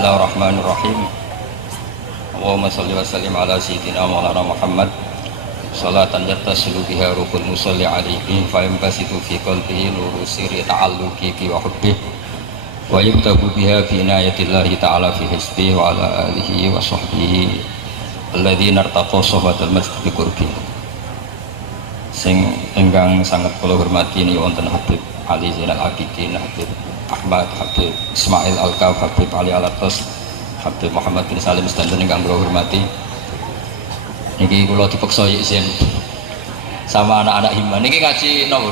Bismillahirrahmanirrahim. Allahumma sholli wa sallim ala sayyidina maulana Muhammad salatan yattasilu biha ruhul musalli alaihi fa yanbasitu fi qalbihi nuru sirri ta'alluqi bi wa hubbi wa yubtagu biha fi inayatillahi ta'ala fi hisbi wa ala alihi wa sahbihi alladhina irtaqaw sohbatal masjid bi qurbi. Sing ingkang sangat kula hormati niki wonten Habib Ali Zainal Abidin, Habib Ahmad, Habib Ismail Al-Kaf, Habib Ali Alatos, Habib Muhammad bin Salim sedanten ingkang kula hormati. Niki kula dipeksa izin sama anak-anak himma. Niki ngaji napa?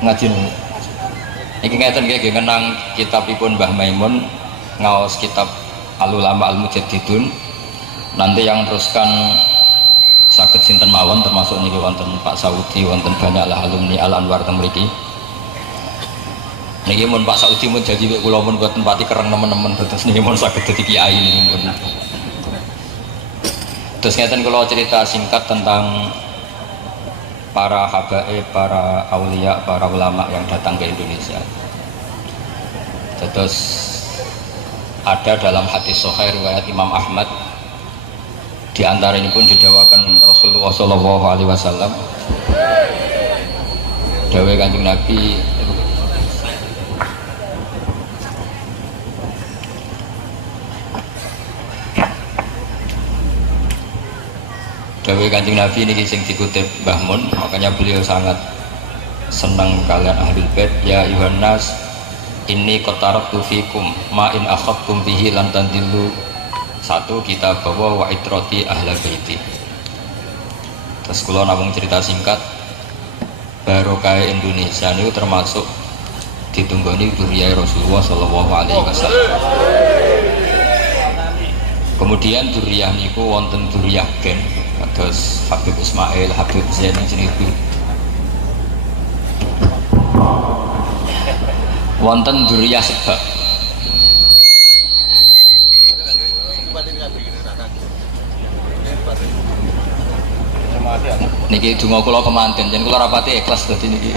Ngaji napa? Niki ngeten nggih ngenang kitabipun Mbah Maimun, ngaos kitab Al-Ulama Al-Mujaddidun. Nanti yang teruskan saged sinten mawon termasuk niki wonten Pak Saudi, wonten banyak lah alumni Al-Anwar teng mriki. Niki mun Pak Saudi mun janji kula mun buat tempati kereng nemen-nemen terus niki mun saged dadi kiai niki mun. Terus ngeten kula cerita singkat tentang para habaib, para aulia, para ulama yang datang ke Indonesia. Terus ada dalam hadis sahih riwayat Imam Ahmad, di antara ini pun didawakan Rasulullah Shallallahu Alaihi Wasallam. Dawai Kanjeng Nabi, dawai Kanjeng Nabi ini sing dikutip Mbah Mun, makanya beliau sangat senang kalian ahlul bait. Ya Yohanes, ini qataratu fikum ma in akhadtum bihi lan tandillu. Satu, kita bawa wa itrati ahla baiti. Terus kalau namung cerita singkat, barokah Indonesia ini termasuk ditunggoni duriyah Rasulullah Shallallahu Alaihi Wasallam. Kemudian duriyah niku wonten duriyah gen, terus Habib Ismail, Habib Zain jenis itu. Wonten duriyah sebab. Niki donga kula kemanten, jen kula rapati ikhlas dadi niki.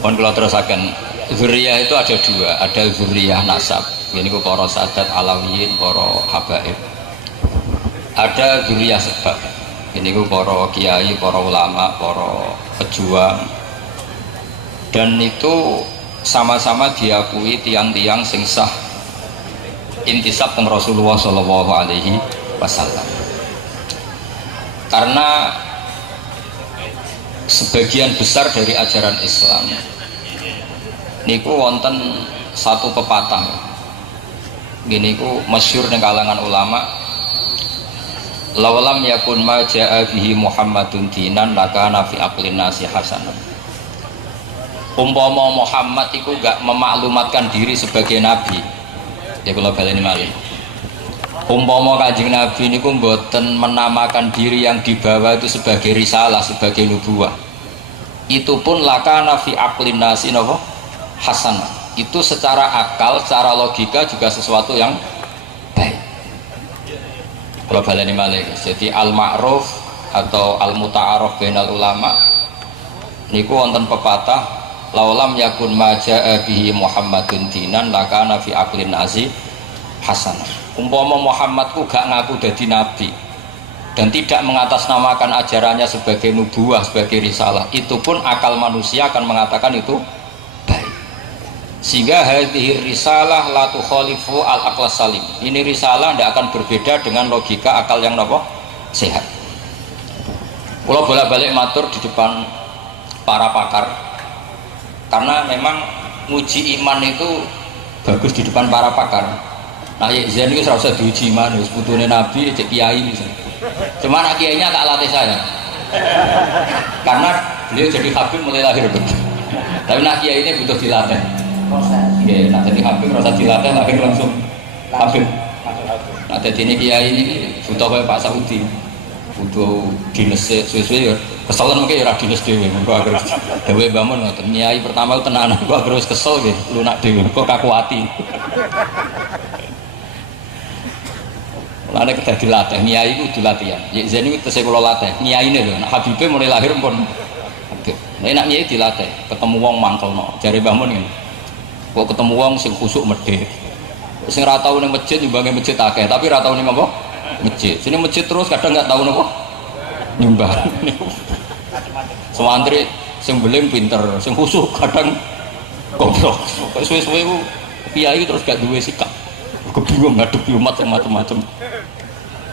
Pun kula terusaken, zuriyah itu ada dua, ada zuriyah nasab. Ini ku para sadat alawiyin, para habaib. Ada zuriyah sebab. Ini ku para kiai, para ulama, para pejuang. Dan itu sama-sama diakui tiang-tiang sing sah intisab teng Rasulullah Shallallahu Alaihi Wasallam. Karena sebagian besar dari ajaran Islam niku wonten satu pepatah gini ku masyhur ning kalangan ulama, lawalam yakun ma jaa bihi Muhammadun dinan lakana fi aqlin nasi hasanun. Umpama Muhammad iku gak memaklumatkan diri sebagai nabi, ya kalau baleni malih. Umpama Kanjeng Nabi niku mboten menamakan diri yang dibawa itu sebagai risalah, sebagai nubuwah. Itu pun lakana fi aqlin nasi napa? Hasan. Itu secara akal, secara logika juga sesuatu yang baik. Kalau baleni malih. Jadi al-ma'ruf atau al-muta'arraf bainal ulama niku wonten pepatah laulam yakun maja'a bihi Muhammadun dinan lakana fi aqlin nasi hasanah. Umpama Muhammadku gak ngaku dadi nabi dan tidak mengatasnamakan ajarannya sebagai nubuwah, sebagai risalah, itu pun akal manusia akan mengatakan itu baik. Sehingga hadhihi risalah la tukhalifu al-aqlas salim. Ini risalah tidak akan berbeda dengan logika akal yang napa? Sehat. Kalau bolak-balik matur di depan para pakar, karena memang nguji iman itu bagus di depan para pakar. Nah, Zain itu serasa diuji iman, sebetulnya Nabi, cek kiai misalnya. Cuma anak kiainya tak latih saya, karena beliau jadi habib mulai lahir betul. Tapi anak kiai ini butuh dilatih. Ya, nak jadi habib rasa dilatih lahir langsung habib. Nah, jadi ini kiai ini butuh kayak Pak Saudi, butuh dinas sesuai. Keselan mungkin ya dinas dewi, gua harus dewi bangun. Kiai pertama itu tenanan, gua harus kesel gitu, lunak dewi, gua kaku hati. Lalu kita dilatih, niai itu dilatihan. Zain itu saya kalau latih, niai ini loh. Nah, Habibnya mulai lahir pun Enak nyai dilatih, ketemu wong mangkelno. Jare Mbah Mun ngene. Kok ketemu wong sing khusuk medhit. Sing ra tau ning masjid nyumbange masjid akeh, tapi ra tau ning apa? Masjid. Sini masjid terus kadang enggak tahu napa? Nyumbang. Sewantri sing beling pinter, sing khusuk kadang goblok. Kok suwe-suwe ku kiai terus gak duwe sikap. Kebingung ngadepi umat sing macam-macam.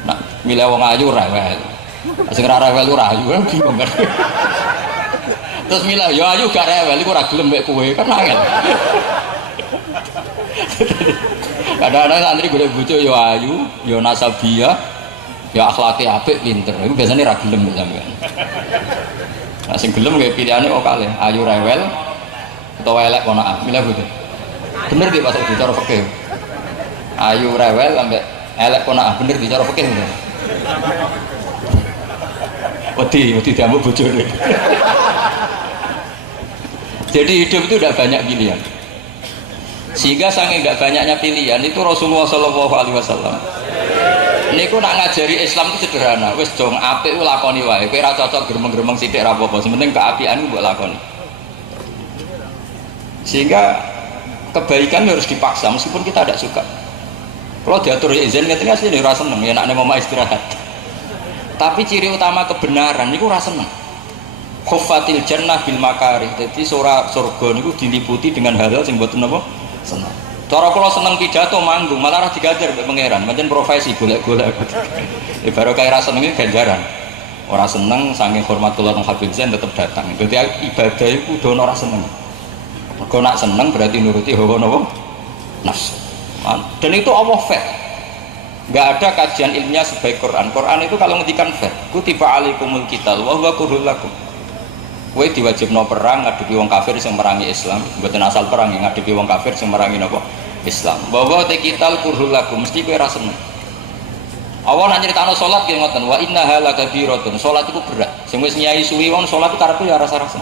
Nah, milih wong ayu rewel. Sing ra rewel ku ra ayu, bingung kan. Terus milih yo ayu gak rewel iku ora gelem mek kowe kan angel. Kadang-kadang santri golek bojo yo ayu, yo nasabiah, yo akhlake apik, pinter. Iku biasane ra gelem sampean. Nah sing gelem nggih pilihane kok kalih, ayu rewel utawa elek kono ah, milih bojo. Bener di pasal bicara fikih. Ayu rewel ambek elek kono ah, bener bicara fikih. Wedi diamuk bojone. Jadi hidup itu tidak banyak pilihan. Sehingga saking tidak banyaknya pilihan itu Rasulullah Shallallahu Alaihi Wasallam. Niku nak ngajari Islam itu sederhana. Wes dong apik ku lakoni wae. Kowe ra cocok gremeng-gremeng sithik ra apa-apa. Sementing keapian ku mbok lakoni. Sehingga kebaikan harus dipaksa meskipun kita tidak suka. Kalau diatur izin katanya sih ora seneng ya nak nang omah istirahat. Tapi ciri utama kebenaran niku ora seneng. Khuffatil jannah bil makarih. Jadi surga niku diliputi dengan hal-hal sing mboten napa seneng. Cara kula seneng pidato manggung malah ora digajar mbek pangeran, pancen profesi golek-golek. Baru kaya ra seneng ganjaran. Ora seneng saking hormatullah nang Habib Zain tetep datang. Dadi ibadah iku kudu ora seneng. Mergo nak seneng berarti nuruti hawa napa nafsu. Dan itu Allah fair. Enggak ada kajian ilmiah sebaik Quran. Quran itu kalau ngendikan fair, kutiba alaikumul qital wa huwa kurhul lakum. Kowe diwajibno perang ngadepi wong kafir sing merangi Islam, mboten asal perang ngadepi wong kafir sing merangi napa? Islam. Bahwa te kital kurhul lakum mesti kowe ra seneng. Allah nak nyritakno salat ki ngoten, wa innaha lakabiratun. Salat iku berat. Sing wis nyai suwi wong salat karepe ya rasa-rasa.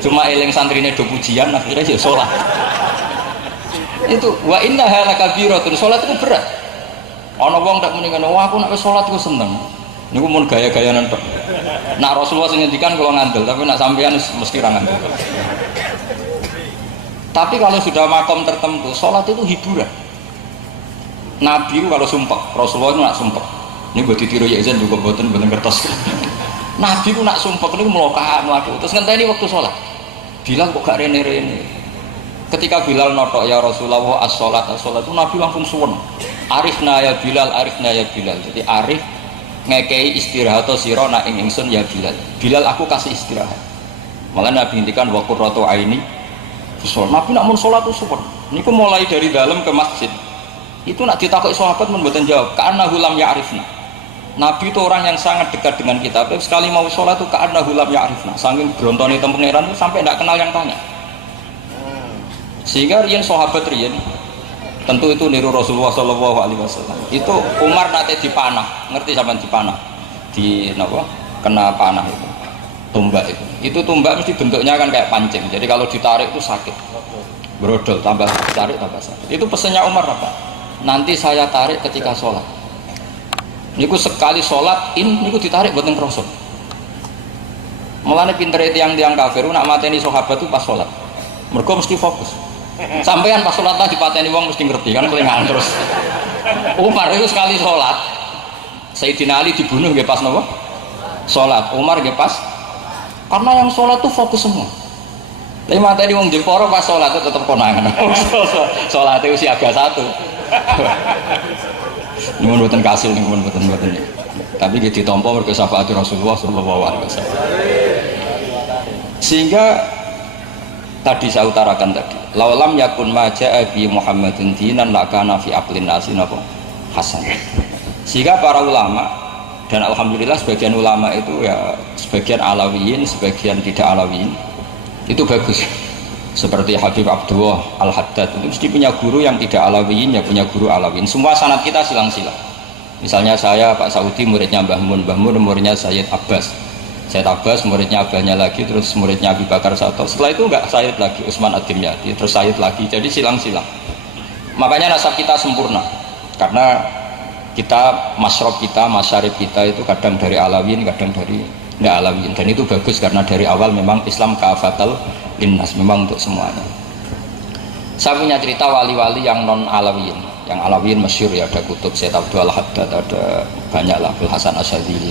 Cuma eling santrine do pujian akhirnya ya salat. Itu wa innaha lakabiratun. Salat itu berat. Ana wong tak muni ngono, wah aku nek wis salat iku seneng. Niku mun gaya-gayanan tok. Nak Rasulullah sing ngendikan kula ngandel, tapi nak sampean mesti ra ngandel. Tapi kalau sudah makom tertentu, sholat itu hiburan. Nabi itu kalau sumpah, Rasulullah itu nak sumpah. Ini buat ditiru ya izin juga buatan kertas. Nabi itu nak sumpah, ini melokaan laku. Terus ngenteni waktu sholat. Bilang kok gak rene-rene. Ketika Bilal notok ya Rasulullah as-sholat itu Nabi langsung suwen. Arifna ya Bilal, arifna ya Bilal. Jadi arif ngekei istirahat atau siro nak ingsun ya Bilal. Bilal aku kasih istirahat. Malah Nabi ngendikan wa qurratu aini. Nabi nak mun sholat itu super. Niku mulai dari dalam ke masjid. Itu nak ditakoki sahabat mun mboten jawab. Ka'annahu lam ya'rifna. Nabi itu orang yang sangat dekat dengan kita. Sekali mau sholat itu ka'annahu lam ya'rifna. Saking brontone teng pangeran itu sampai tidak kenal yang tanya. Sehingga riyen sahabat riyen tentu itu niru Rasulullah Shallallahu Alaihi Wasallam. Itu Umar nate dipanah, ngerti sampean dipanah? Di napa? Kena panah itu. Tombak itu. Itu tombak mesti bentuknya kan kayak pancing. Jadi kalau ditarik itu sakit. Brodol tambah ditarik tambah sakit. Itu pesannya Umar apa? Nanti saya tarik ketika sholat. Niku sekali sholat niku ditarik buat ngerosot. Mulane pintere tiang-tiang kafir nak mateni sahabat itu pas sholat. Mergo mesti fokus. Sampean pas sholat lah dipateni wong mesti ngerti kan kelingan terus. Umar itu sekali sholat. Sayyidina Ali dibunuh nggih pas napa? Sholat. Umar nggih pas. Karena yang sholat tuh fokus semua. Tapi materi wong Jepara pas sholat itu tetap konangan. Sholat itu siaga satu. Ini buatan kasil, ini buatan. Tapi dia ditompo mereka syafaat Rasulullah Sallallahu Alaihi Wasallam. Sehingga tadi saya utarakan tadi, laulam yakun maja'a bi Muhammadin dinan lakana fi aqlin nasin apa hasan. Sehingga para ulama dan alhamdulillah sebagian ulama itu ya sebagian alawiyin, sebagian tidak alawiyin itu bagus. Seperti Habib Abdullah Al-Haddad itu mesti punya guru yang tidak alawiyin, ya punya guru alawiyin. Semua sanad kita silang-silang. Misalnya saya Pak Saudi muridnya Mbah Mun muridnya Sayyid Abbas. Sayyid Abbas muridnya abahnya lagi, terus muridnya Abi Bakar Sato. Setelah itu enggak Sayyid lagi, Utsman Ad-Dimyati, terus Sayyid lagi. Jadi silang-silang. Makanya nasab kita sempurna. Karena kita masrob kita, masyarif kita itu kadang dari alawiyin, kadang dari nggak Alawiyin. Dan itu bagus karena dari awal memang Islam kafatal linnas, memang untuk semuanya. Saya punya cerita wali-wali yang non Alawiyin. Yang Alawiyin masyhur ya, ada Kutub Syed Abdul Haddad, ada banyak lah, Abdul Hasan Asyadzili.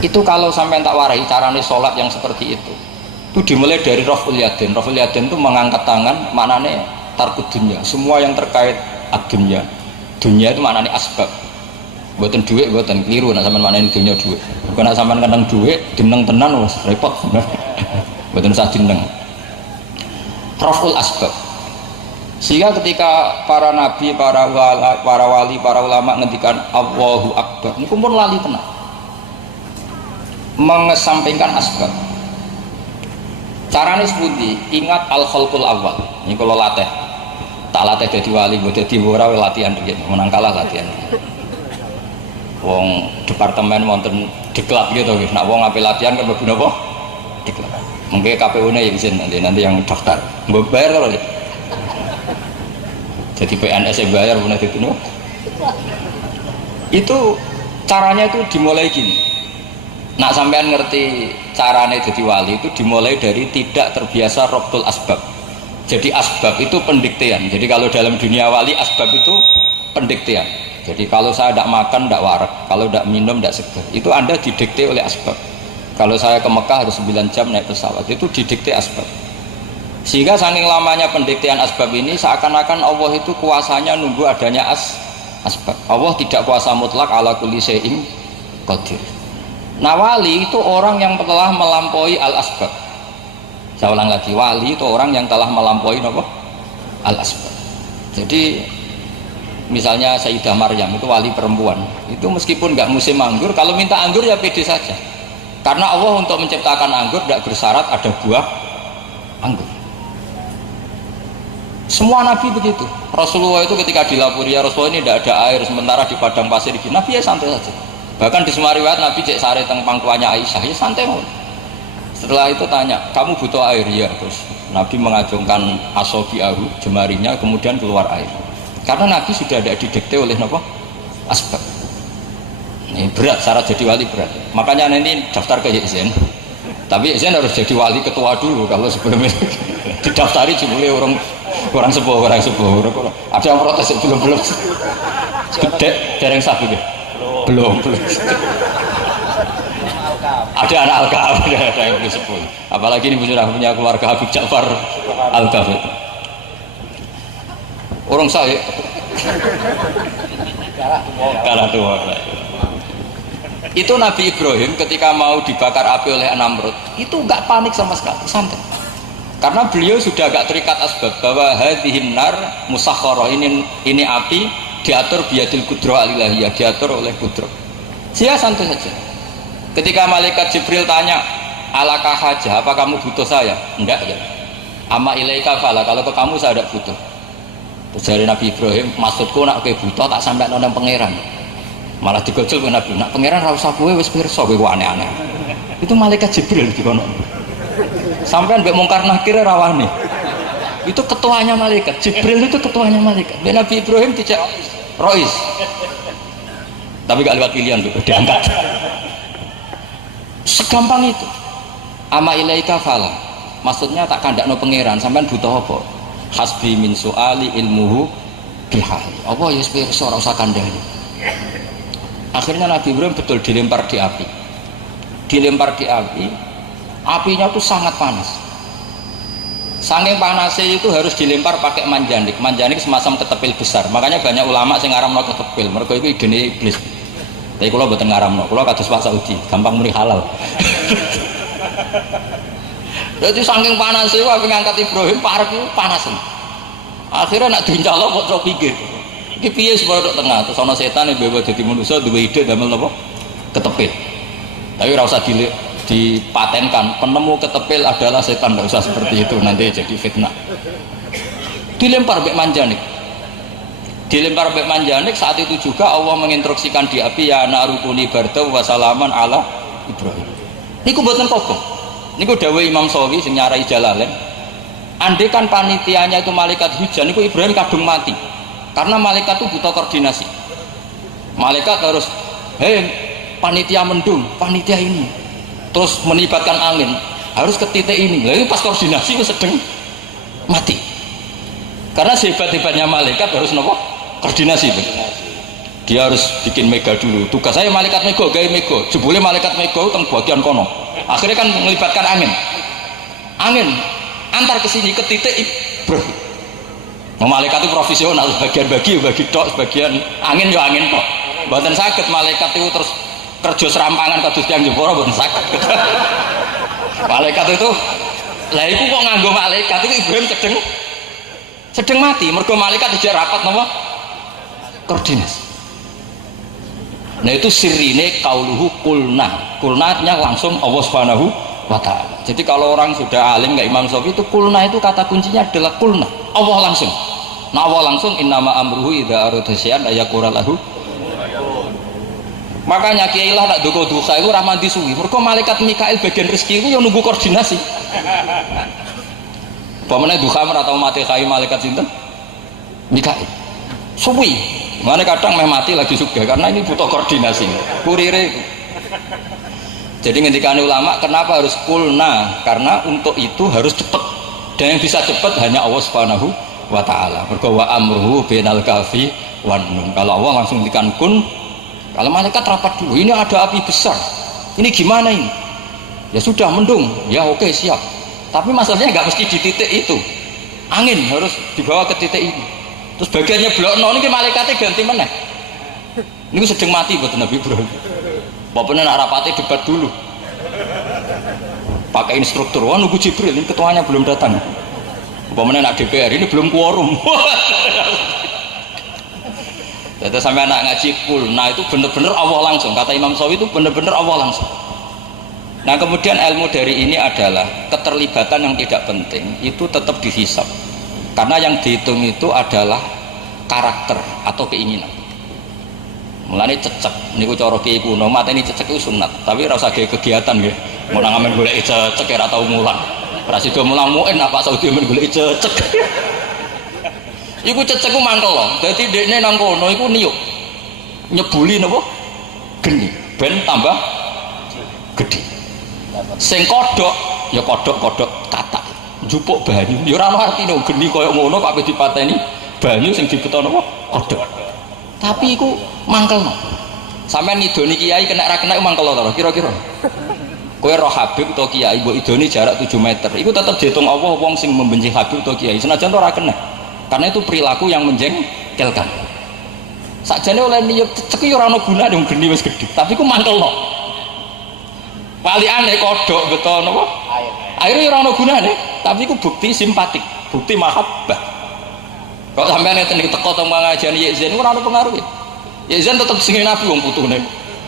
Itu kalau sampai tak warai caranya sholat yang seperti itu dimulai dari Raf'ul Yadin. Raf'ul Yadin itu mengangkat tangan, maknanya tarkud dunya, semua yang terkait ad-dunya. Dunya itu maknanya asbab, buatan duit, buatan keliru, nah sampean maknanya dunya duit. Bukan sampean kandang duit, dineng tenan, wes repot. Buatan usah dineng. Raf'ul asbab. Sehingga ketika para nabi, para wali, para ulama ngendikan Allahu Akbar, ini pun lali tenang, mengesampingkan asbab. Caranya seperti ingat al-khalqul awal. Ini kalau latih, tak latih jadi wali, jadi wara latihan dikit, menang kalah latihan. Wong departemen wonten diklat gitu, nak wong ngapain latihan kan berguna apa? Diklat. Mungkin KPU-nya ya izin nanti yang daftar, nggak bayar kalau ya. Jadi PNS yang bayar punya itu, no? Itu caranya itu dimulai gini. Nak sampean ngerti caranya jadi wali itu dimulai dari tidak terbiasa robtul asbab. Jadi asbab itu pendiktean. Jadi kalau dalam dunia wali asbab itu pendiktean. Jadi kalau saya tidak makan tidak warak, kalau tidak minum tidak segar, itu Anda didikte oleh asbab. Kalau saya ke Mekah harus 9 jam naik pesawat, itu didikte asbab. Sehingga saking lamanya pendiktean asbab ini seakan-akan Allah itu kuasanya nunggu adanya asbab. Allah tidak kuasa mutlak ala kulli syai'in qadir. Nah wali itu orang yang telah melampaui al-asbab. Saya ulang lagi, wali itu orang yang telah melampaui apa? Al-asbab. Jadi misalnya Sayyidah Maryam itu wali perempuan, itu meskipun nggak musim anggur, kalau minta anggur ya pede saja. Karena Allah untuk menciptakan anggur tidak bersyarat ada buah anggur. Semua nabi begitu. Rasulullah itu ketika dilapuri ya Rasulullah ini tidak ada air, sementara di padang pasir di Nabi ya santai saja. Bahkan di semua riwayat Nabi cek sare teng pangkuannya Aisyah ya santai mau. Setelah itu tanya, kamu butuh air ya? Terus Nabi mengacungkan asobi'ahu, jemarinya, kemudian keluar air. Karena Nabi sudah ada didikte oleh apa? Asbab. Ini berat, syarat jadi wali berat. Makanya nanti daftar ke Yekzen. Tapi Yekzen harus jadi wali ketua dulu. Kalau sebelumnya didaftari jumlahnya orang sepuh. Ada yang protes belum. Gede, dereng sapi deh. Belum. Ada anak Al-Kahf, ada yang disebut. Apalagi ini sudah punya keluarga Habib Ja'far Al-Kahf. Orang saya kalah tua. Itu Nabi Ibrahim ketika mau dibakar api oleh Namrud, itu enggak panik sama sekali, santai. Karena beliau sudah agak terikat asbab bahwa hadhihin nar musakharah, ini api diatur biadil kudro alilahiyah, diatur oleh kudro. Dia santai saja. Ketika malaikat Jibril tanya, alakah hajah, apa kamu butuh saya? Enggak ya. Ama ilaika fala, kalau ke kamu saya tidak butuh. Terus dari Nabi Ibrahim, maksudku nak ke butuh tak sampai nonton pangeran. Malah digojol ke Nabi, nak pangeran ra usah kowe wis pirsa kowe aneh-aneh. Itu malaikat Jibril dikono. Sampean mbek mungkar nakir rawani. Itu ketuanya malaikat, Jibril itu ketuanya malaikat. Nabi Ibrahim tidak Rois, tapi gak lewat pilihan tuh, diangkat. Segampang itu. Ama ilaika fala, maksudnya tak kandakno pangeran, sampean butuh apa? Hasbi min su'ali ilmuhu bihali. Apa ya pirsa ora usah kandhani. Akhirnya Nabi Ibrahim betul dilempar di api. Dilempar di api, apinya tuh sangat panas. Saking panasnya itu harus dilempar pakai manjanik. Manjanik semacam ketepil besar. Makanya banyak ulama yang ngaramno ketepil. Mereka itu idene iblis. Tapi kalau buatan ngaramno, kalau kados Pak Saudi, gampang muni halal. Jadi saking panasnya, aku ngangkat Ibrahim, parek itu panasan. Akhirnya nak dincalok kok pikir. Iki piye supaya tok tengah, terus ana setan yang bawa dadi manusia duwe ide damel napa? Ketepil. Tapi ora usah dipatenkan, penemu ketepil adalah setan, tidak usah seperti itu, nanti jadi fitnah. Dilempar bek manjanik, saat itu juga Allah menginstruksikan di api, ya narukuni barda wa salaman ala Ibrahim. Niku mboten kok. Niku dawuh Imam Sawi sing nyarai Jalalain. Andai kan panitianya itu malaikat hujan, niku Ibrahim kadung mati. Karena malaikat itu butuh koordinasi. Malaikat harus, hei panitia mendung, panitia ini terus melibatkan angin, harus ke titik ini. Lalu pas koordinasi itu sedang mati. Karena sehebat-hebatnya malaikat harus nopo koordinasi. Dia harus bikin mega dulu. Tugas saya malaikat mega, gaya mega. Jebule malaikat mega teng bagian kono. Akhirnya kan melibatkan angin. Angin antar ke sini ke titik Ibrahim. Malaikat itu profesional, bagian bagi tok, bagian angin yo angin tok. Mboten saged malaikat itu terus kerja serampangan kados tiyang Jepara mboten saged. Malaikat itu lah iku kok nganggo malaikat itu Ibrahim sedang mati, mergo malaikat dijak rapat napa? Koordinasi. Nah itu sirine kauluhu kulna. Kulna-nya langsung Allah Subhanahu wa ta'ala. Jadi kalau orang sudah alim kayak Imam Syafi'i itu kulna itu kata kuncinya adalah kulna. Allah langsung. Nah Allah langsung innama amruhu idza arada syai'an ayaqula lahu. Makanya kiai lah tak duka itu rahman disuwi. Mergo malaikat Mikail bagian rezeki itu yang nunggu koordinasi. Pamane duka ora tau mati kai malaikat sinten? Mikail. Suwi. Mana kadang meh mati lagi juga karena ini butuh koordinasi. Kurire itu. Jadi ngendikane ulama kenapa harus kulna? Karena untuk itu harus cepat. Dan yang bisa cepat hanya Allah Subhanahu wa ta'ala. Mergo wa amruhu bainal kafi wan nun. Kalau Allah langsung ngendikan kun, kalau malaikat rapat dulu, ini ada api besar. Ini gimana ini? Ya sudah mendung. Ya oke siap. Tapi masalahnya nggak mesti di titik itu. Angin harus dibawa ke titik ini. Terus bagiannya blokno ini malaikatnya ganti mana? Ini sedang mati buat Nabi Ibrahim. Bapaknya nak rapati debat dulu. Pakai instruktur, wah nunggu Jibril, ini ketuanya belum datang. Bapaknya nak DPR, ini belum quorum. Jadi sampai anak ngaji kul, nah itu benar-benar Allah langsung. Kata Imam Syafi'i itu benar-benar Allah langsung. Nah kemudian ilmu dari ini adalah keterlibatan yang tidak penting itu tetap dihisab. Karena yang dihitung itu adalah karakter atau keinginan. Mulane cecek niku cara kiai kuno, mateni cecek itu sunat, tapi ora usah kegiatan nggih. Mun nang amen golek cecek ora tau mulang. Ora sida mulang muin apa Saudi men golek cecek. Iku cecek ku mangkel lho. Dadi dekne nang kono iku niuk. Nyebuli napa? Geni, ben tambah gede. Sing kodhok ya kodhok katak. Jupuk banyu, ya ora ono artine geni koyo ngono kok dipateni banyu sing dibeto napa kodhok. Tapi iku mangkelno. Sampeyan idoni kiai kena ra kena mangkelno to kira-kira. Kowe roh Habib utawa kiai mbok idoni jarak 7 meter. Iku tetep diitung Allah wong sing membenci Habib utawa kiai senajan ora kena. Karena itu perilaku yang menjengkelkan. Sakjane oleh niat cek ya ora ono gunane wong geni wis gedhe, tapi iku mangkelno. Palikane kodhok beto napa? Akhirnya orang gunane, tapi itu bukti simpatik, bukti mahabbah. Kalau sampai nanti teko tentang pengajian Yezin, orang ada pengaruh ya. Yezin tetap senengin Nabi wong putune.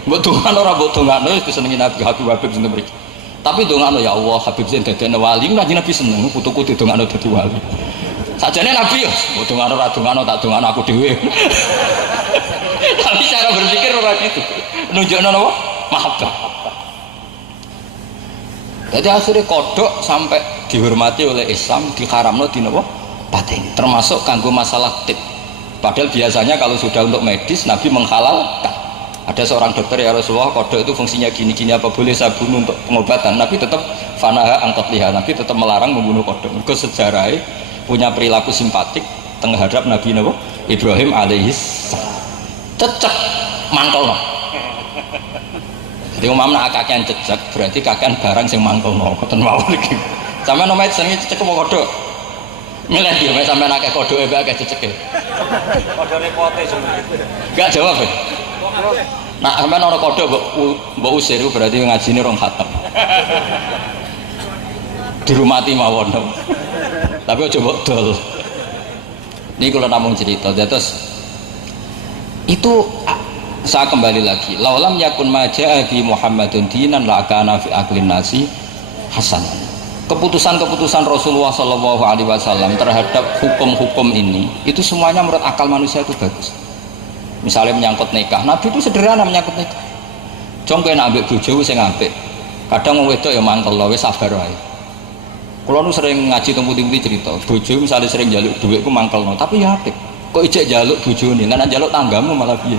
Mbok dongan ora mbok dongano wis senengin Nabi Habib sinten mriki. Tapi dongano ya Allah Habib Zain dadekne wali, Nabi seneng putuku didongano dadi wali. Sajane Nabi ya, mbok dongano ora dongano tak dongano aku dhewe. Tapi cara berpikir ora gitu. Nunjukno napa? Mahabbah. Jadi akhirnya kodok sampai dihormati oleh Islam diharamno di nopo pateni, termasuk kanggo masalah tip. Padahal biasanya kalau sudah untuk medis Nabi menghalalkan. Ada seorang dokter ya Rasulullah kodok itu fungsinya gini-gini apa boleh saya bunuh untuk pengobatan. Nabi tetap fanaha angkot liha. Nabi tetap melarang membunuh kodok. Mergo sejarahnya punya perilaku simpatik terhadap Nabi nopo Ibrahim alaihis. Cecek mangkelno. Jadi umam nak kakean cecek berarti kakean barang sing mangkelno ngoten mawon iki. Sampeyan nomor jenenge cecek apa kodhok? Milih dia mek sampeyan akeh kodhoke mek akeh ceceke. Kodhone pote sebenarnya. Enggak jawab. Nah, sampeyan ora kodhok mbok usir berarti ngajine rong khatam. Dirumati mawon. Tapi aja mbok dol. Niki kula namung cerita. Terus itu saya kembali lagi laulam yakun maja'a bi Muhammadun dinan la kana fi aqlin nasi hasanan. Keputusan-keputusan Rasulullah sallallahu alaihi wasallam terhadap hukum-hukum ini itu semuanya menurut akal manusia itu bagus. Misalnya menyangkut nikah, Nabi itu sederhana menyangkut nikah. Jong kowe nak ambek bojo sing apik. Kadang wong wedok ya mangkel wis sabar wae. Kula nu sering ngaji teng putih-putih cerita, bojo misalnya sering njaluk dhuwit ku mangkelno, tapi ya apik. Kok ijek jaluk bojone, lan njaluk tanggamu malah piye.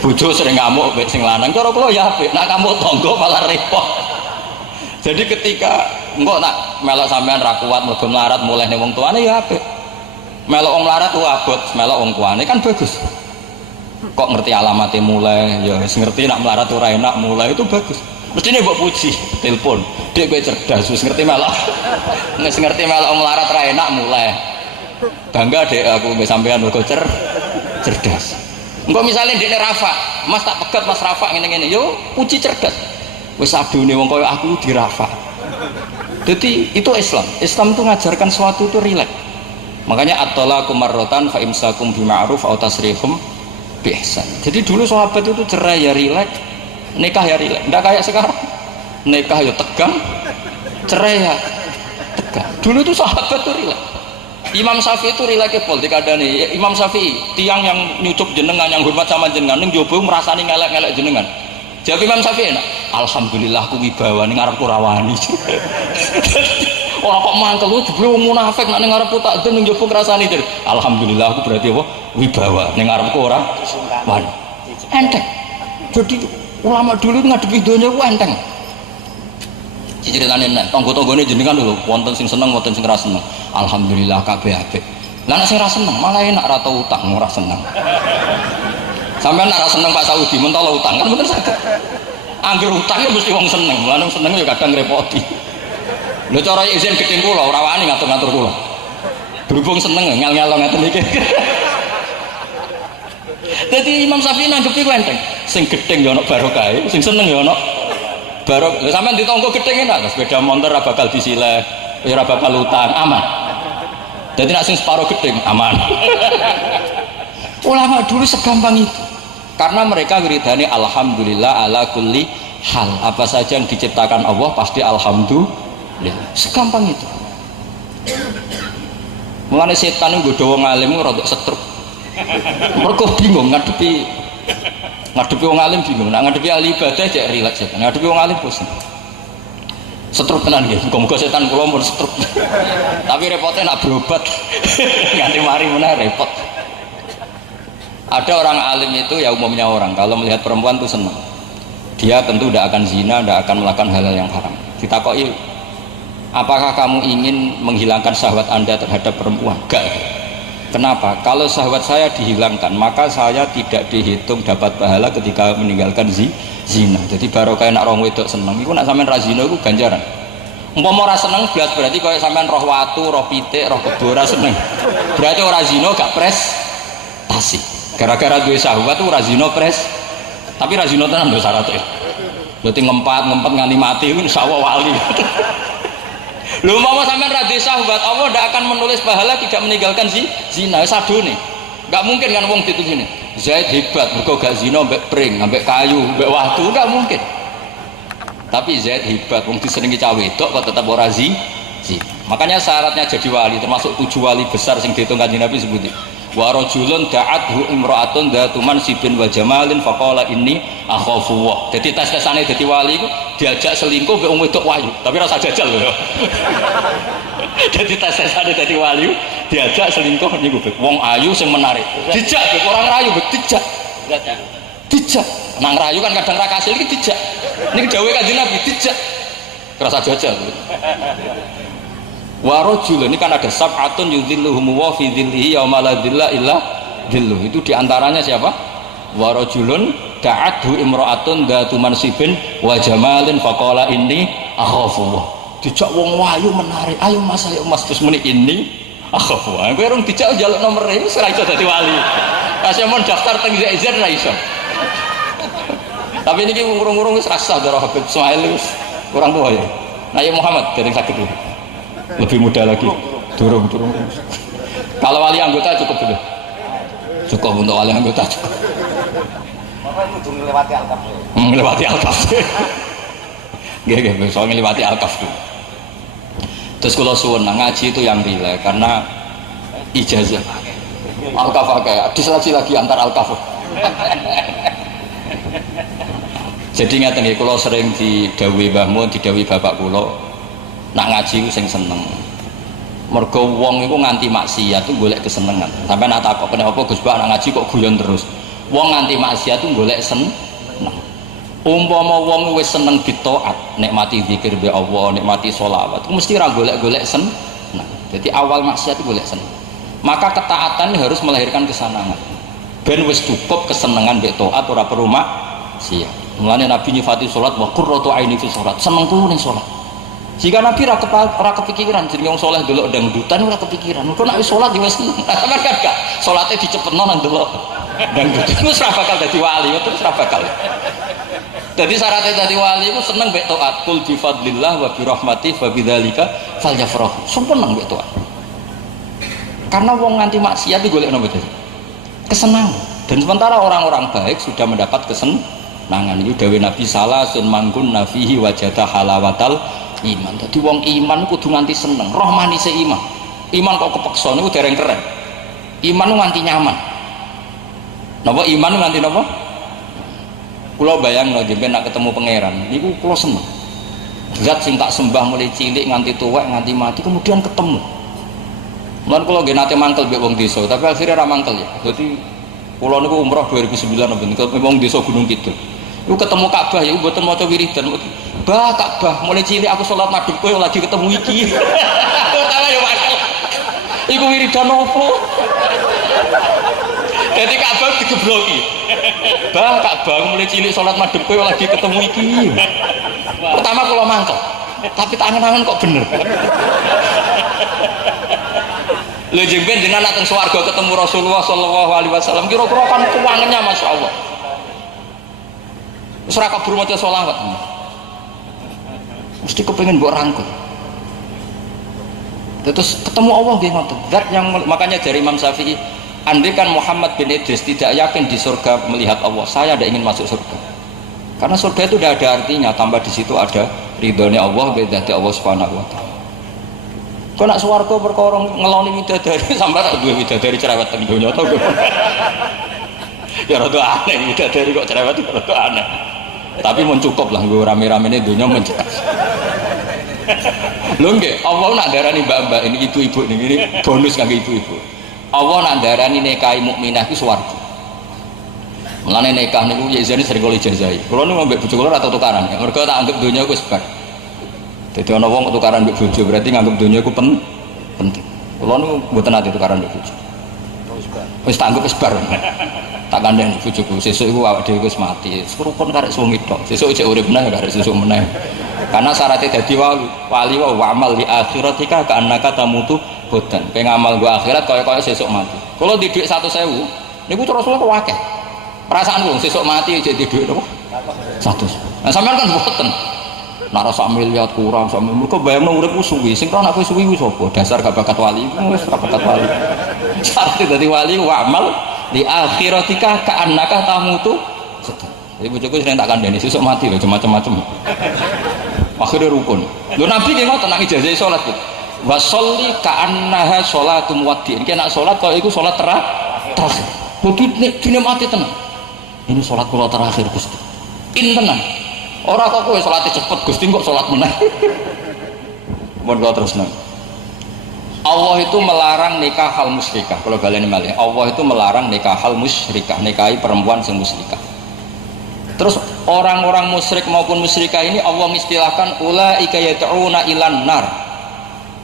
Bojo sering ngamuk mbek sing lanang, cara kula ya apik. Nak ngamuk tangga malah repot. Jadi ketika engko nak melok sampean ra kuat mergo melarat mulih ning wong tuane ya apik. Melok wong melarat ku abot, melok wong tuane kan bagus. Kok ngerti alamatnya mulai, ya ngerti nak melarat ora enak mulai itu bagus. Mestine mbok puji, telepon. Dek kowe cerdas, wis ngerti melok. Wis ngerti melok melarat ora enak mulai. Bangga dek aku mbek sampean mergo cerdas. Engko misale dekne Rafa, Mas tak pegat Mas Rafa ngene-ngene, yo puji cerdas. Wis adune wong kaya aku di Rafa. Jadi itu Islam. Islam itu ngajarkan sesuatu itu rileks. Makanya at-talaqu marratan fa imsakum bima'ruf aw tasrihum bi ihsan. Jadi dulu sahabat itu cerai ya rileks, nikah ya rileks. Ndak kayak sekarang. Nikah ya tegang, cerai ya tegang. Dulu itu sahabat itu rileks. Imam Syafi'i itu rileks pol dikandani. Imam Syafi'i tiang yang nyucuk jenengan, yang hormat sama jenengan ning njaba ngrasani ngelek-ngelek jenengan. Jawab Imam Syafi'i enak. Alhamdulillah aku wibawa ning ngarepku rawani. Ora kok mangkel jebule wong munafik nek ning ngarepku tak den ning njaba ngrasani. Alhamdulillah aku berarti apa? Wibawa ning ngarepku ora wani. Enteng. Jadi ulama dulu ngadepi donya ku enteng. Ceritane nek tangga-tanggane jenengan lho wonten sing seneng wonten sing ora seneng. Alhamdulillah kabeh apik. Lah nek sing ora seneng malah enak ra tau utang ora seneng. Sampeyan nek ora seneng Pak Saudi mentolo utang kan bener saged. Angger utang ya mesti wong seneng. Lah seneng ya kadang repoti. Lho cara izin gedeng kula ora wani ngatur-ngatur kula. Berhubung seneng ngel-ngelo ngaten iki. Dadi Imam Syafi'i nanggepi ku enteng. Sing gedeng ya ana barokah, sing seneng ya ana barok. Lha sampean ditonggo gedeng enak, sepeda motor ora bakal disileh, ora bakal utang, aman. Jadi nak sing separo gedeng aman. Ulama dulu segampang itu. Karena mereka wiridane alhamdulillah ala kulli hal. Apa saja yang diciptakan Allah pasti alhamdulillah. Segampang itu. Mulane setan nggodha wong alim rada setruk. Mergo bingung ngadepi wong alim bingung. Nak ngadepi ahli ibadah cek rileks setan. Ngadepi wong alim bosen. Setruk tenan nggih. Muga-muga setan kula mun setruk. Tapi repotnya nak berobat. Nganti mari meneh repot. Ada orang alim itu ya umumnya orang kalau melihat perempuan itu senang. Dia tentu tidak akan zina, tidak akan melakukan hal-hal yang haram. Ditakoi, apakah kamu ingin menghilangkan syahwat Anda terhadap perempuan? Enggak. Kenapa? Kalau syahwat saya dihilangkan, maka saya tidak dihitung dapat pahala ketika meninggalkan zina. Jadi baru kayak nak orang wedok senang. Iku nak sampean ra zina iku ganjaran. Umpama ora seneng belas berarti kayak sampean roh watu, roh pitik, roh kebo ora seneng. Berarti ora zina gak prestasi. Gara-gara duwe syahwat tuh ora zina tapi ra zina tenan lho syaratnya. Berarti ngempet nganti mati itu insyaallah wali. Lho umpama sampean ra duwe syahwat, Allah ndak akan menulis pahala tidak meninggalkan zina sadone. Enggak mungkin kan wong ditulisine. Zaid hebat mergo gak zina mbek pring, mbek kayu, mbek watu, enggak mungkin. Tapi Zaid hebat wong disenengi cah wedok kok tetap ora zina. Makanya syaratnya jadi wali termasuk 7 wali besar sing dihitung Kanjeng Nabi sebutin. Wa rajulun da'athu imra'atun dzatu mansibin wa jamalin faqala inni akhafullah. Jadi tes-tesane dadi wali iku diajak selingkuh mbek wong wedok wayu, tapi rasa jajal lho. Jadi tes-tesane dadi wali diajak selingkuh niku wong ayu sing menarik. Dijak orang rayu dijak. Dijak. Nang rayu kan kadang ra kasil iki dijak. Niki dawuhe Kanjeng Nabi dijak. Rasa jajal. Warojul ini kan ada sab'atun yudhilluhum wa fi dhillihi yawma la dhilla illa dhilluh. Itu diantaranya siapa? Warojulun da'adhu imra'atun dhatu mansibin wa jamalin faqala inni akhafullah. Dijak wong wayu menarik, ayo mas terus muni ini akhafullah. Kowe rung dijak njaluk nomor e wis ora iso dadi wali. Kasih mon daftar teng Zaizir ra iso. Tapi niki urung-urung wis rasah karo Habib Ismail wis kurang tua ya. Nah ya Muhammad dereng sakit itu. Lebih muda lagi, turun. Kalau wali anggota cukup dulu, cukup untuk wali anggota cukup. Bapak itu melewati alkaf. Melewati alkaf. Gak, soalnya melewati alkaf dulu. Terus kalau suwun ngaji itu yang rileks karena ijazah. Alkaf kayak diseleksi lagi antar alkaf. Jadi ngeten nggih, kula sering didhawuhi Mbah Mun, didhawuhi bapak kula. Nak ngaji ku sing seneng. Mergo wong iku nganti maksiat tuh golek kesenengan. Sampai nak takok kenapa Gus Bah nak ngaji kok guyon terus. Wong nganti maksiat itu golek seneng. Umpama wong wis seneng ditaat, nikmati zikir be Allah, nikmati sholawat, mesti ra golek-golek seneng. Jadi awal maksiat itu golek seneng. Maka ketaatan harus melahirkan kesenangan. Ben wis cukup kesenangan be taat ora perlu maksiat. Mulane Nabi nyifati salat wa qurratu aini fi salat, senengku ning salat. Jika Nabi ora kepikiran jeneng wong saleh delok dangdutan ora kepikiran. Engko nek wis salat ya wis seneng. Sampeyan kan gak salate dicepetno nang delok dangdutan wis ora bakal dadi wali, terus ora bakal. Jadi syaratnya dadi wali itu seneng mek taat. Qul bi fadlillah wa bi rahmati fa bidzalika falyafrahu. Seneng mek taat. Karena wong nganti maksiat itu golek napa dadi? Kesenangan. Dan sementara orang-orang baik sudah mendapat kesenangan. Itu dawuh Nabi salasun mangkun nafihi wajata halawatal iman. Jadi wong iman kudu nganti seneng, roh manise iman. Iman kok kepeksa niku dereng keren. Iman nganti nyaman. Napa iman nganti napa? Kula bayangno jenengan nak ketemu pangeran niku kula seneng. Zat sing tak sembah mulai cilik nganti tuwek nganti mati kemudian ketemu. Mulane kula nggih nate mangkel mbek wong desa, tapi akhirnya ra mangkel ya. Dadi kula niku umroh 2009 niku wong desa Gunung Kidul. Iku ketemu Ka'bah ya mboten maca wiridan. Bah Ka'bah mulai cilik aku salat madhep kowe lagi ketemu iki. Tawa ya mangkel. Iku wiridan opo? Jadi Ka'bah digebloki. Bah Ka'bah mulai cilik salat madhep kowe lagi ketemu iki. Pertama kula mangkel. Tapi tangan-tangan kok bener. Lho jenengan jenengan nak teng swarga ketemu Rasulullah sallallahu alaihi wasallam kira-kira kan kuwangennya masyaallah. Wis ora kabur maca selawat. Mesti kepengin mbok rangkul. Terus ketemu Allah nggih ngoten. Zat yang makanya dari Imam Syafi'i, andai kan Muhammad bin Idris tidak yakin di surga melihat Allah, saya tidak ingin masuk surga. Karena surga itu tidak ada artinya, tambah di situ ada ridhonya Allah, bidati Allah Subhanahu wa taala. Kau nak swarga perkara ngeloni widadari sampai tak duwe widadari cerewet teng donya to. Ya rada aneh widadari kok cerewet itu rada aneh. Tapi mun cukup lah nggo rame-ramene donya menjelas. Lho nggih, Allah nak darani mbak-mbak ini ibu-ibu ini bonus kanggo ibu-ibu. Allah nak darani nikahi mukminah iku swarga. Mulane nikah niku yazane sering kali ijazah. Kula niku mbek bojo kula ora tukaran. Mergo tak anggap donya iku wis bar. Jadi ana wong tukaran mbek bojo berarti nganggep donya iku penting. Kula niku mboten ate tukaran mbek bojo. Wis tak anggap wis bar. Tak kandhani bojoku sesuk iku awake dhewe wis mati. Rukun karek suami tok. Sesuk cek urip meneh karek sesuk meneh. Karena syaratnya dadi wali wa amal li akhiratika ka annaka tamutu bodan. Pengen amal gua akhirat kaya-kaya sesuk mati. Kalau di dhuwit 100.000 niku Rasulullah kok akeh. Perasaan wong sesuk mati jadi dhuwit apa? 100. Nah sampean kan mboten. Nek ora sak miliar kurang sak miliar. Mergo bayangno uripku suwi. Sing ora kowe suwi ku sapa? Dasar gak bakat wali. Wis ora bakat wali. Syaratnya dadi wali wa amal li akhiratika ka annaka tamutu. Jadi bojoku sering tak kandhani sesuk mati lho macam-macam. Akhirnya rukun. Lho Nabi ki ngoten nang ijazah salat gitu. Wa sholli ka'annaha sholatum wadin. Ki nek salat kok iku salat terakhir. Kudu nek dine mati tenan. Ini salat kula terakhir Gusti. In tenan. Ora kok kowe salate cepet Gusti kok salat meneh. Mun kula terusno. Allah itu melarang nikah hal musyrikah. Kalau baleni malih, Allah itu melarang nikah hal musyrikah, nikahi perempuan sing musyrikah. Terus orang-orang musyrik maupun musyrikah ini Allah mengistilahkan ulaika yad'una ilan nar.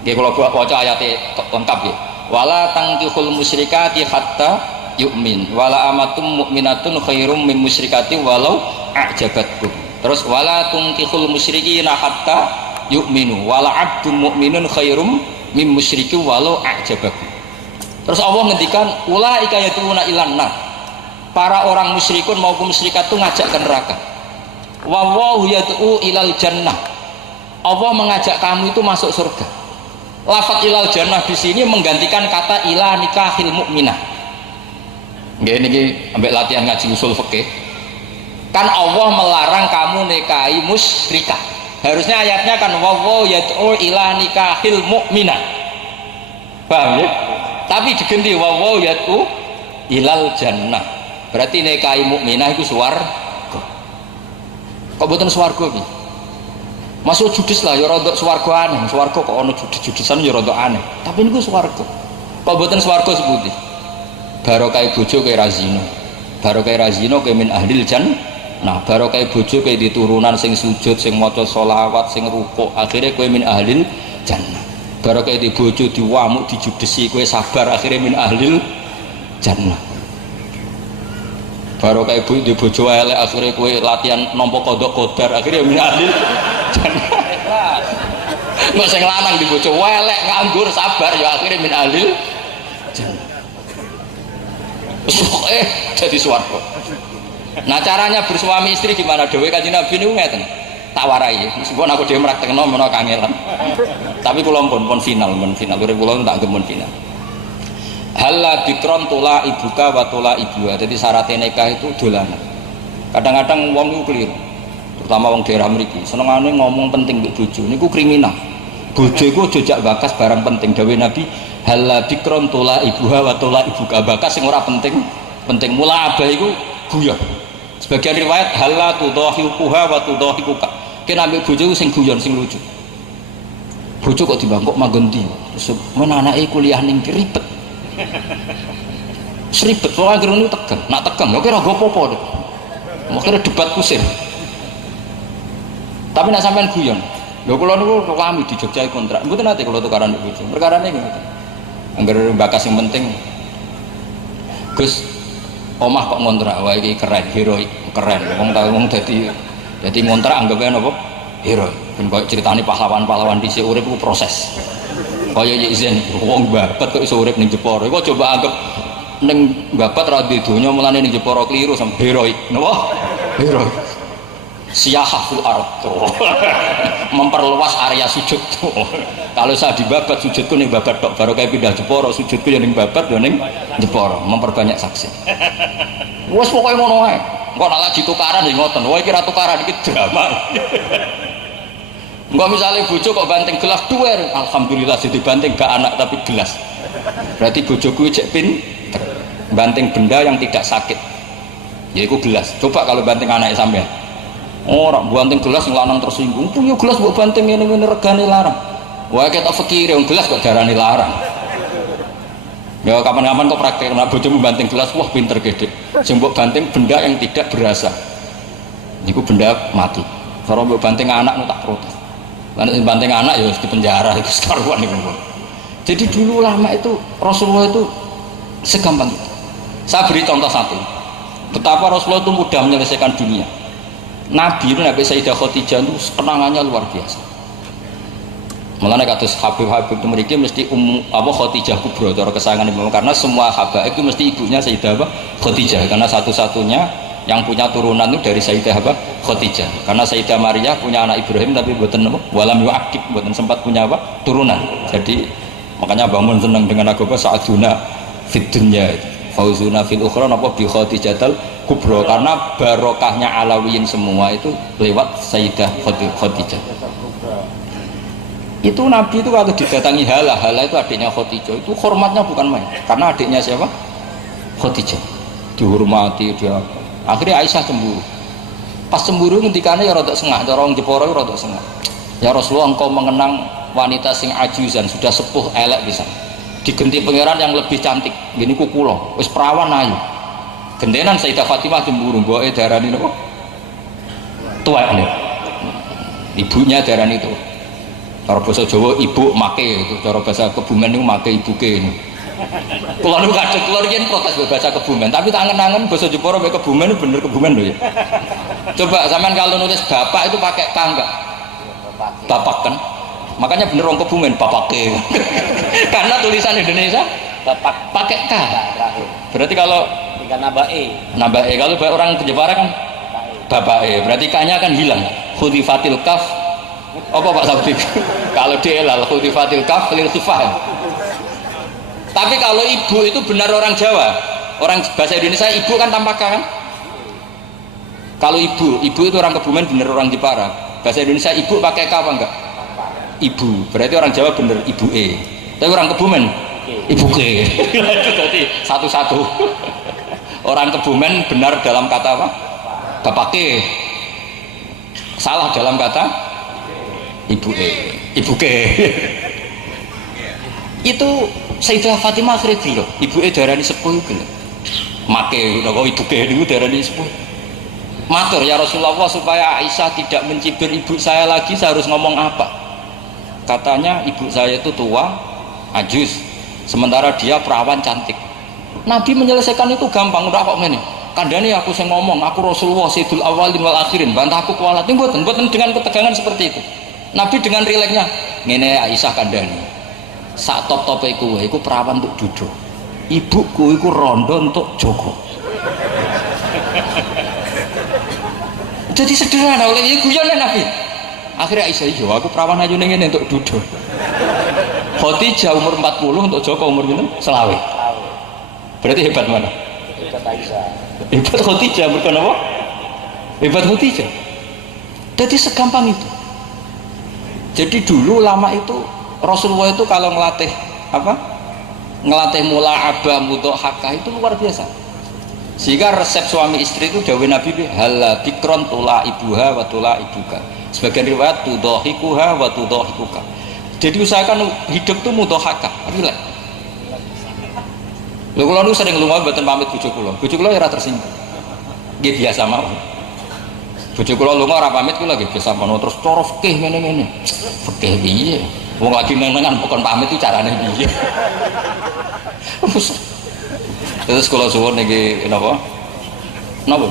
Nggih kula waca ayate lengkap nggih. Wala tangkihul musyrikati hatta yu'min. Wala amatum mu'minatun khairum min musyrikati walau a'jabatkum. Terus wala tangkihul musyrikina hatta yu'minu. Wala 'abdun mu'minun khairum min musyriki walau a'jabakum. Terus Allah ngendikan ulaika yad'una ilan nar. Para orang musyrikun maupun musyrikat itu ngajak ke neraka. Wallahu yad'u ilal jannah. Allah mengajak kamu itu masuk surga. Lafaz ilal jannah di sini menggantikan kata ila nikahil mukminah. Nggih niki ambek latihan ngaji usul fikih. Kan Allah melarang kamu nikahi musyrikah. Harusnya ayatnya kan wallahu yad'u ila nikahil mukminah. Paham ya? Tapi diganti wallahu yad'u ilal jannah. Berarti nikahi mukminah itu swarga. Kok mboten swarga iki? Masuk judes lah ya rada swarga aneh. Swarga kok ana judes-judesan ya rada aneh. Tapi niku swarga. Kok mboten swarga sepundi? Barokah bojo kaya ra zina. barokah razino kowe min ahlil jannah. Nah, barokah bojo kowe diturunan sing sujud, sing maca sholawat, sing rukuk, akhirnya kowe min ahlil jannah. Barokah di bojo diwamuk, dijudesi, kowe sabar, akhirnya min ahlil jannah. Barokah ibu di bojo elek, akhirnya kowe latihan nampa kodok kodar, akhirnya min ahlil jannah. Nggak sing lanang di bojo elek nganggur sabar ya akhirnya min ahlil jannah. Jadi swarga. Nah caranya bersuami istri gimana? Dewe Kanjeng Nabi niku ngeten. Tak warai, meskipun aku dhewe mraktekno menawa kangelan. Tapi kula pun final, urip kula tak gemun final. Halla bikron tula ibuka wa tula ibuha. Jadi syaratnya nikah itu dolanan. Kadang-kadang wong iku keliru. Terutama wong daerah mriki, senengane ngomong penting mbek bojo niku kriminal. Bojo iku aja jak bakas barang penting. Dawuh Nabi, halla bikron tula ibuha wa tula ibuka. Bakas sing ora penting, mula abah iku guyon. Sebagian riwayat halla tudahiquha wa tudahiquka. Kena ambek bojo sing guyon sing lucu. Bojo kok dibangkok manggon ndi? Terus men anake kuliah ning ribet. Seribet kok anggere niku tegang. Nak tegang lho kira go apa-apa. Mau kira debat kusir. Tapi nak sampean guyon. Lho kula niku kami di Jogja kontrak. Mboten nate kula tukaran mbek bojo. Perkarane ngoten. Anggere bakas sing penting. Gus omah kok ngontrak, wah ini keren, heroik, keren. Wong dadi ngontrak anggapnya napa? Heroik. Ben koyo critane pahlawan-pahlawan dhisik urip ku proses. Kaya Yekzen, wong babat kok iso urip ning Jepara. Iku coba anggap ning babat ra di donya mulane ning Jepara kliru sampe heroik. Napa? Heroik. Siyahah fil ardh. Memperluas area sujud. Kalau saya di babat sujudku ning babat tok, baru kayak pindah Jepara sujudku ya ning babat ya ning Jepara, memperbanyak saksi. Wes pokoke ngono wae. Engko nek lagi tukaran ya ngoten. Wah iki ra tukaran iki drama. Engko misale bojo kok banting gelas duwer, alhamdulillah jadi banting gak anak tapi gelas. Berarti bojoku cek pin banting benda yang tidak sakit. Yaiku gelas. Coba kalau banting anake sampean. Orang banting gelas lanang tersinggung. Punya gelas mbok banting ngene-ngene regane larang. Wah kita fikir yang gelas kok darani larang. Ya kapan-kapan kok praktek nak bojomu banting gelas, wah pinter gede. Sing mbok banting benda yang tidak berasa. Niku benda mati. Kalau mbok banting anak nu tak protes. Lan sing banting anak ya di penjara itu sekaruan niku. Jadi dulu lama itu Rasulullah itu segampang itu. Saya beri contoh satu. Betapa Rasulullah itu mudah menyelesaikan dunia. Nabi itu Nabi Sayyidah Khadijah itu kenangannya luar biasa. Mulane kados Habib-habib itu mriki mesti Khadijah kubra cara kesayangan Imam karena semua habaib itu mesti ibunya Sayyidah Khadijah karena satu-satunya yang punya turunan itu dari Sayyidah Khadijah. Karena Sayyidah Maria punya anak Ibrahim tapi mboten walam yu'aqib, mboten sempat punya turunan. Jadi makanya bangun seneng dengan agama sa'aduna fid dunya fauzuna fil ukhra napa bi Khadijatul kubra karena barokahnya Alawiyin semua itu lewat Sayyidah Khadijah. Itu Nabi itu kalau didatangi Hala itu adiknya Khadijah itu hormatnya bukan main karena adiknya siapa? Khadijah dihormati dia. Akhirnya Aisyah cemburu. Pas cemburu ngendikane ya rada sengak, cara wong Jepara rada sengak. Ya Rasulullah engkau mengenang wanita sing ajuzan sudah sepuh elek bisa. Digenti pangeran yang lebih cantik. Gini ku kula, wis perawan ayu. Gendenan Sayyidah Fatimah cemburu, mboke darani napa? Tuwek niku. Ibunya darani itu. Cara basa Jawa ibu make itu, cara bahasa Kebumen niku make ibuke niku. Kula niku kadang kula riyen protes bahasa Kebumen, tapi tak angen-angen basa Jepara mek Kebumen bener Kebumen lho ya. Coba sampean kalau nulis bapak itu pakai K enggak? Bapak kan. Makanya bener orang Kebumen bapake. Karena tulisan Indonesia bapak pakai K. Berarti kalau nabae kalau orang Jepara kan bapae. Berarti K-nya kan hilang. Khudifatil kaf. Apa Pak Sabdi? Kalau dielal khudifatil kaf lil khifah. Tapi kalau ibu itu benar orang Jawa. Orang bahasa Indonesia ibu kan tanpa K kan? Kalau ibu itu orang Kebumen bener orang Jepara. Bahasa Indonesia ibu pakai K apa enggak? Ibu, berarti orang Jawa bener ibu E. Tapi orang Kebumen ibu K. Itu berarti satu-satu. Orang Kebumen benar dalam kata apa? Bapak K. Salah dalam kata ibu E, ibu K. Itu Sayyidah Fatimah akhirnya gelo. Ibu E darani sepuh gelo. make kok ibuke niku darani sepuh. Matur ya Rasulullah, supaya Aisyah tidak mencibir ibu saya lagi saya harus ngomong apa? Katanya ibu saya itu tua, ajuz, sementara dia perawan cantik. Nabi menyelesaikan itu gampang, udah kok ngene. Kandhane aku sing ngomong, aku Rasulullah Sayyidul Awwalin wal Akhirin, bantahku kualat. Mboten dengan ketegangan seperti itu. Nabi dengan rileksnya, ngene Aisyah kandhane. Sak top-tope iku perawan untuk duduk. Ibuku iku rondo untuk jogo. Jadi sederhana oleh ibu guyon Nabi. Akhirnya Aisyah, iya aku perawan ayu ning ngene untuk duduk. Khadijah umur 40 untuk Joko umur pinten? Selawe. Berarti hebat mana? Hebat Aisyah. Hebat Khadijah bukan apa? Hebat Khadijah. Jadi segampang itu. Jadi dulu lama itu Rasulullah itu kalau ngelatih apa? Ngelatih mula'abah mudhahakah itu luar biasa. Sehingga resep suami istri itu dawuh Nabi hala bikron tula ibuha wa tula ibuka. Sebagian riwayat tudhahikuha wa tudhahikuka. Jadi usahakan hidup itu mudhahakah, rileks. Lho kula nu sering lunga mboten pamit bojo kula. Bojo kula ya ora tersinggung. Nggih biasa mawon. Bojo kula lunga ora pamit kula nggih biasa mawon terus cara fikih ngene-ngene. Fikih piye? Wong lagi neng-nengan bukan pamit itu carane piye? Terus kalau suwun niki napa? Napa?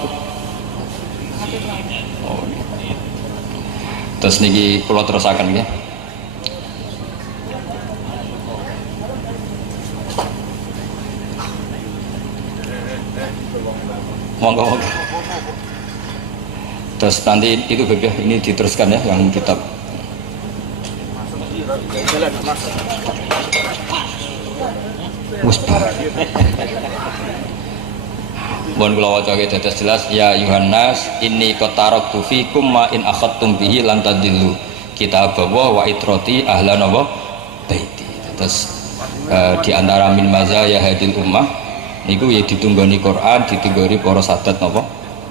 Oh. Terus niki kula terusaken nggih. Monggo. Terus nanti itu bebek ini diteruskan ya yang kitab. Musbah. Mohon kula wacake dados jelas ya Yohanes inni qataraktu fikum ma in akhadtum bihi lan tadillu kitab wa itrati ahlan wa baiti. Terus di antara min mazaya hadil ummah niku ya ditunggoni Quran, ditunggoni para sahabat napa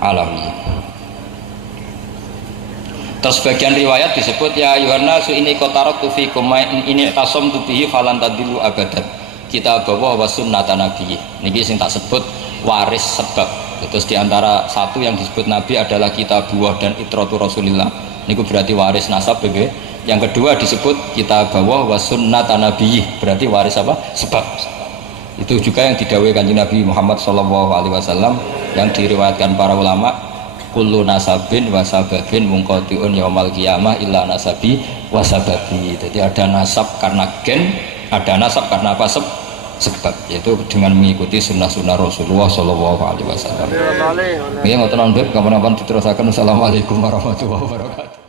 alami. Terus bagian riwayat disebut ya Yohanes ini qataraktu fikum ma in tasamtu bihi falan tadillu abadan. Kita bawa wa sunnatan nabi. Niki sing tak sebut waris sebab. Terus diantara satu yang disebut nabi adalah kitab buah dan itratu Rasulillah. Niku berarti waris nasab bebe. Yang kedua disebut kita bawa wa sunnatan nabi. Berarti waris apa? Sebab. Itu juga yang didhawuhi Kanjeng Nabi Muhammad SAW yang diriwayatkan para ulama. Kullu nasabin wa sababin munqati'un yaumal qiyamah illa nasabi wa sababi. Jadi ada nasab karena gen, ada nasab karena apa? Sebab, yaitu dengan mengikuti sunnah-sunnah Rasulullah SAW. Ini ngoten nambah kapan-kapan diterusaken. Assalamualaikum warahmatullahi wabarakatuh.